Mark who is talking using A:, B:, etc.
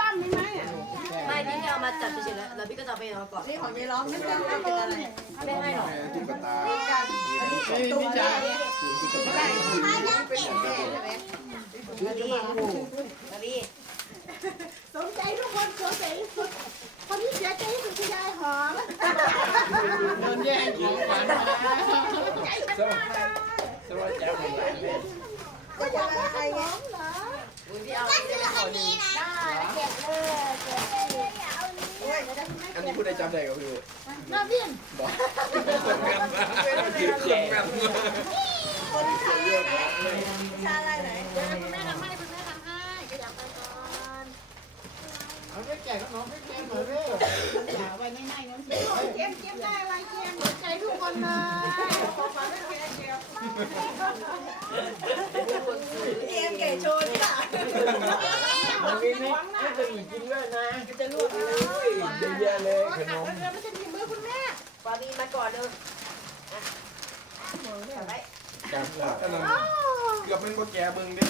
A: ปั้มได้ไหมอะ
B: ไม่พี่แค่เอามาจัดเฉยๆแล้วแล้วพี่ก็จะเอาไปเอาก่อน
A: นี่ของยายร้องไม่ต้องเป็นอะไร
B: ไม่ให้หรอก
C: ตุ๊กตา
A: ตัวใหญ่
C: ตุ๊กตา
B: นารีนารี
A: สนใจทุกคนสนใจสุดคนที่เสียใจที่สุดคือยายหอม
D: โดนแย่งของขวัญมา
A: ใจฉันมากเลย
D: สวัสดีจ้าข
B: พี่เอาคนนี้
A: ได้เก็บเลยเก็บเลยโอ้ยจะได้ไม่
C: อัน
A: เก็
C: นี้
A: บ
C: พูดได้จำได้ก็คือ
A: น้าวิ่ง
C: บอกคนแม่นคนแม่น
A: คนชาชาอะไรไหนเดี๋ยวคุณแม่ทำให้คุณแม่ทำให้ก็อยากไปก่อน
D: เอาไปแจกขนมไปแจกหน่อยเร็ว
A: ไว้ในในนั้นสิเก็บเก็บได้อะไรเก็บหัวใจทุกคนเลยขอฝากไว้ให้เก็บ
B: เอ็มเก๋โชว์จ้ะ
D: นมีไหมไม่จะมีกินด้วยนะ
B: จะลวก
D: เลยอะแยะเลยขนม
A: เดี๋ยวมันจะมีมือคุณแม่
B: ปาดีมาก่อนเร็วไว้
C: จับแล้วอันนั้นเกือบเป็นโปรแกรมมึงดิ